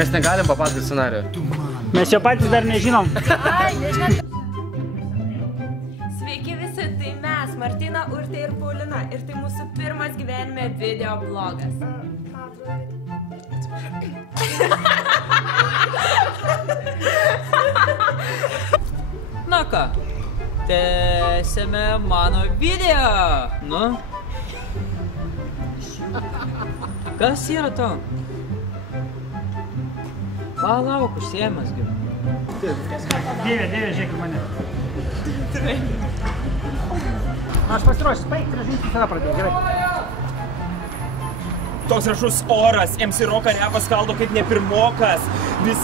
Mes negalim papasakoti scenarijų. Mes jo patys dar nežinom. Ai, nežinau. Sveiki visi, tai mes, Martina, Urtė ir Paulina. Ir tai mūsų pirmas gyvenime video blogas. Na ką, tęsėme mano video. Nu? Kas yra to? Palauk, užsiėmęs gyvenu. Dėvė, žiūrėk mane. Aš pasiruošęs, paik, žingsnis tada pradėjau, gerai. Toks rašus oras, MC Roką repas kaldo kaip ne pirmokas. Vis...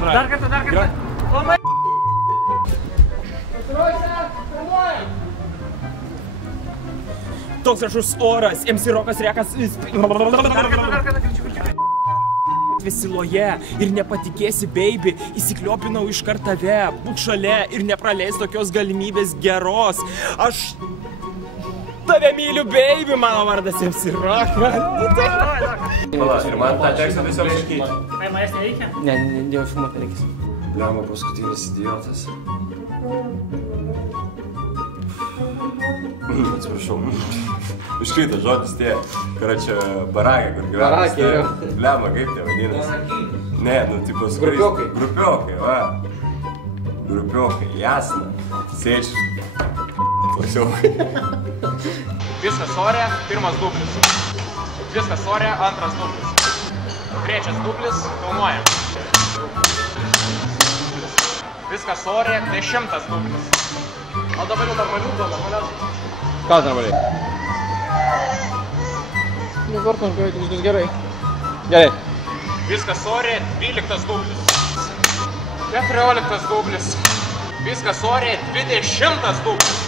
Dar kartą. Labai. Toks rašus oras, MC Rokas rekas vis... Vesiloje ir nepatikėsi, baby, įsikliopinau iškart tave, būk šalia ir nepraleis tokios galimybės geros. Aš tave myliu, baby, mano vardas MC Rokas. Ir man tą tekstą tiesiog iškyti. Ai, manęs nereikia? Ne, jau filmuoti reikės. Bliamo paskutinis idiotas. Atsiprašau. Iškrito žodis tie, karočią barakė, kur gyvena. Barakė, jo. Bliamo, kaip tai vadinasi? Ne, nu, tipo, Grupiokai. Grupiokai, va. Grupiokai, jasna. Sėčius. Klausiau. Viskas ore, pirmas dublis. Viskas ore, antras dublis. Trečias dublis, filmuojam. Viskas ore, 10 dublis. O dabar jau normalių, normaliausiai. Ką normaliai? Nevartam, kad viskas gerai. Gerai. Viskas ore, 12 dublis. 14 dublis. Viskas ore, 20 dublis.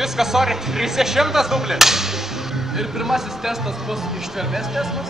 Viskas ore, 30 dublis. Ir pirmasis testas bus ištvermės testas.